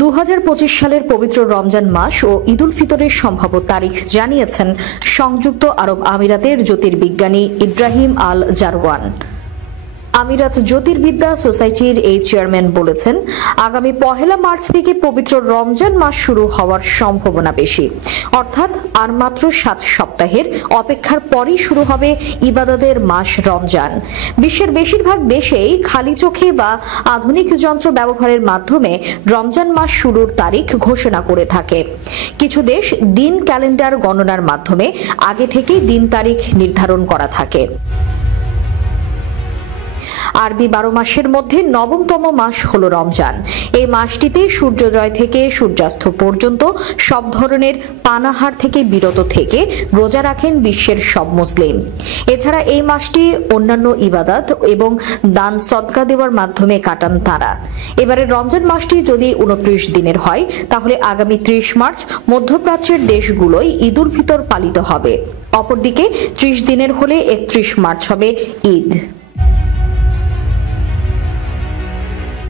2025 সালের পবিত্র রমজান মাস ও ঈদুল ফিতরের সম্ভাব্য তারিখ জানিয়েছেন সংযুক্ত আরব আমিরাতের জ্যোতির্বিজ্ঞানী ইব্রাহিম আল জারওয়ান। আমিরাত জ্যোতির্বিদ্যা সোসাইটির এই চেয়ারম্যান বলেছেন, আগামী 1 মার্চ থেকে পবিত্র রমজান মাস শুরু হওয়ার সম্ভাবনা বেশি, অর্থাৎ আর মাত্র 7 সপ্তাহের অপেক্ষার পরই শুরু হবে ইবাদতের মাস রমজান। বিশ্বের বেশিরভাগ দেশেই খালি চোখে বা আধুনিক যন্ত্র ব্যবহারের মাধ্যমে রমজান মাস শুরুর তারিখ ঘোষণা করে থাকে। কিছু দেশ দিন ক্যালেন্ডার গণনার মাধ্যমে আগে থেকেই দিন তারিখ নির্ধারণ করা থাকে। আরবি 12 মাসের মধ্যে 9তম মাস হলো রমজান। এই মাসটিতে সূর্যোদয় থেকে সূর্যাস্ত পর্যন্ত সব ধরনের পানাহার থেকে বিরত থেকে রোজা রাখেন বিশ্বের সব মুসলিম। এছাড়া এই মাসটি অন্যান্য ইবাদত এবং দান সদকা দেওয়ার মাধ্যমে কাটান তারা। এবারে রমজান মাসটি যদি 29 দিনের হয়, তাহলে আগামী 30 মার্চ মধ্যপ্রাচ্যের দেশগুলোয় ঈদুল ফিতর পালিত হবে। অপরদিকে 30 দিনের হলে 31 মার্চ হবে ঈদ।